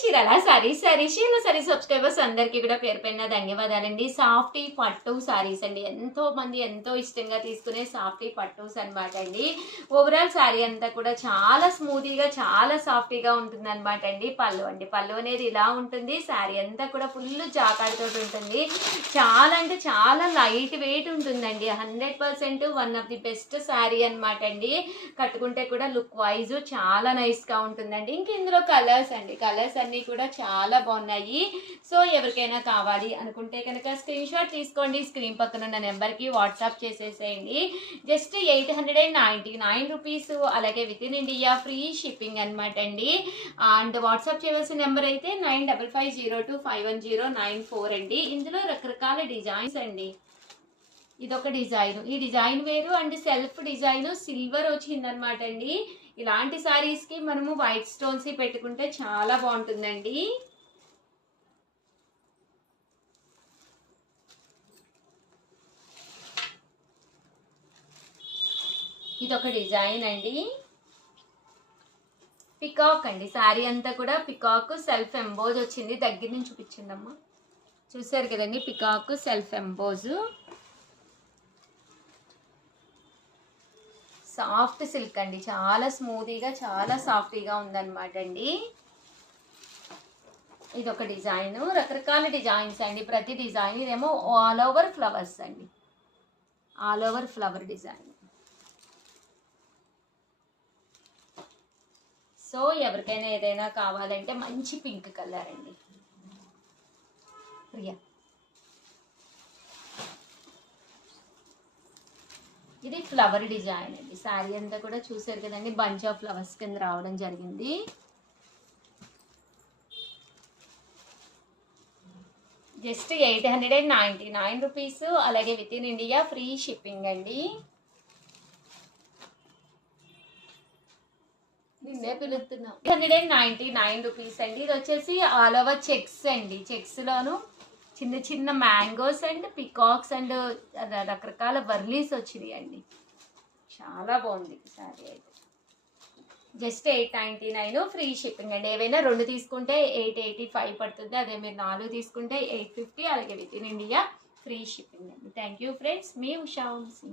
Chirala sorry subscribers అందరికీ కూడా పేరు పైన ధన్యవాదాలండి. సాఫ్టీ పట్టు సారీస్ అండి, ఎంతో మంది ఎంతో ఇష్టంగా తీసుకునే సాఫ్టీ పట్టుస్ అనమాట అండి. ఓవరాల్ సారీ అంతా కూడా చాలా స్మూతీగా చాలా సాఫ్టీగా ఉంటుంది అనమాట అండి. పళ్ళు అనేది ఇలా ఉంటుంది. సారీ అంతా కూడా ఫుల్ జాకాడితో ఉంటుంది. చాలా అంటే చాలా లైట్ వెయిట్ ఉంటుందండి. 100% one of the best sorry అనమాట అండి. కట్టుకుంటే కూడా లుక్ వైజ్ చాలా నైస్గా ఉంటుందండి. ఇంక ఇందులో కలర్స్ అన్నీ కూడా చాలా బాగున్నాయి. సో ఎవరికైనా కావాలి అనుకుంటే కనుక స్క్రీన్ షాట్ తీసుకోండి. స్క్రీన్ పక్కన ఉన్న నెంబర్కి వాట్సాప్ చేసేసేయండి. జస్ట్ 899 రూపీస్, అలాగే within India free shipping అనమాట అండి. అండ్ వాట్సాప్ చేయవలసిన నెంబర్ అయితే 9550251094 అండి. ఇందులో రకరకాల డిజైన్స్ అండి. ఇదొక డిజైన్, ఈ డిజైన్ వేరు అండ్ సెల్ఫ్ డిజైన్ సిల్వర్ వచ్చిందనమాట అండి. ఇలాంటి సారీస్కి మనము వైట్ స్టోన్స్ పెట్టుకుంటే చాలా బాగుంటుందండి. ఇదొక డిజైన్ అండి. పికాక్ అండి, శారీ అంతా కూడా పికాక్ సెల్ఫ్ ఎంబోజ్ వచ్చింది. దగ్గర నుంచి చూపించిందమ్మా, చూసారు కదండి. Peacock self emboss, soft silk అండి, చాలా స్మూతీగా చాలా సాఫ్టీగా ఉందన్నమాట అండి. ఇది ఒక డిజైన్, రకరకాల డిజైన్స్ అండి. ప్రతి డిజైన్ ఇదేమో ఆల్ ఓవర్ ఫ్లవర్స్ అండి, all over flower design. So ఎవరికైనా ఏదైనా కావాలంటే మంచి పింక్ కలర్ అండి. ప్రియా, ఇది ఫ్లవర్ డిజైన్ అండి. శారీ అంతా కూడా చూసారు కదండి, బంచ్ ఆఫ్ ఫ్లవర్స్ కింద రావడం జరిగింది. జస్ట్ 899 రూపీస్, అలాగే within India free shipping అండి. నిన్నే పిలుస్తున్నా. 899 రూపీస్ అండి. ఇది వచ్చేసి ఆల్ ఓవర్ చెక్స్ అండి. చెక్స్లోను చిన్న చిన్న మ్యాంగోస్ అండ్ పికాక్స్ అండ్ రకరకాల వర్లీస్ వచ్చినాయి అండి. చాలా బాగుంది శారీ అయితే. జస్ట్ 899 ఫ్రీ షిప్పింగ్ అండి. ఏవైనా 2 తీసుకుంటే 885 పడుతుంది. అదే మీరు 4 తీసుకుంటే 850, అలాగే within India free shipping అండి. థ్యాంక్ యూ ఫ్రెండ్స్, మీ ఉషా వంశీ.